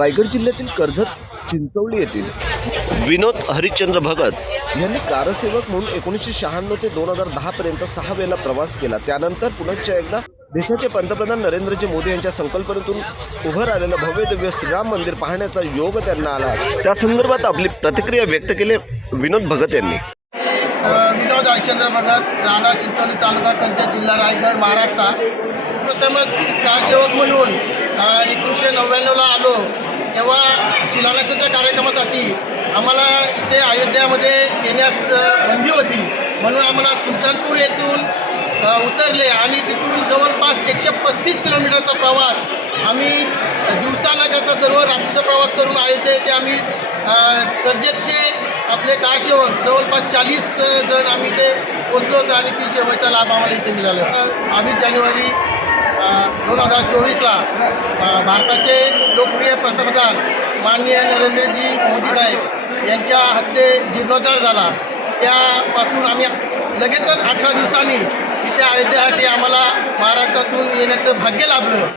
रायगड जिल्ह्यातील कर्जत चिंचवली येथील विनोद हरिश्चंद्र भगत. यांनी कारसेवक म्हणून एकोणीसशे शहाण्णव ते दोन हजार दहा पर्यंत सहा वेळेला प्रवास केला. त्यानंतर पुनश्च एकदा देशाचे पंतप्रधान नरेंद्रजी मोदी यांच्या संकल्पनेतून उभं राहिलेलं भव्य दिव्य श्रीराम मंदिर पाहण्याचा योग त्यांना आला. त्या संदर्भात आपली प्रतिक्रिया व्यक्त केली विनोद भगत यांनी. अ, विनोद हरिश्चंद्र भगत राहणार चिंचोली तालुका कर्जत जिल्हा रायगड महाराष्ट्र. प्रथमच कारसेवक म्हणून एकोणीसशे नव्याण्णवला आलो. तेव्हा शिलान्यासाच्या कार्यक्रमासाठी आम्हाला इथे अयोध्यामध्ये येण्यास बंदी होती. म्हणून आम्हाला सुलतानपूर येथून उतरले आणि तिथून जवळपास एकशे पस्तीस किलोमीटरचा प्रवास आम्ही दिवसा न करता सर्व रात्रीचा प्रवास करून अयोध्या येथे आम्ही कर्जतचे आपले कारसेवक जवळपास चाळीस जण आम्ही इथे पोचलो होतो आणि ती सेवेचा लाभ आम्हाला इथे मिळाला. आम्ही जानेवारी दोन हजार चोवीसला भारताचे लोकप्रिय पंतप्रधान माननीय नरेंद्रजी मोदी साहेब यांच्या हस्ते जीर्णोद्धार झाला. त्यापासून आम्ही लगेचच अठरा दिवसांनी तिथे अयोध्येसाठी आम्हाला महाराष्ट्रातून येण्याचं भाग्य लाभलं.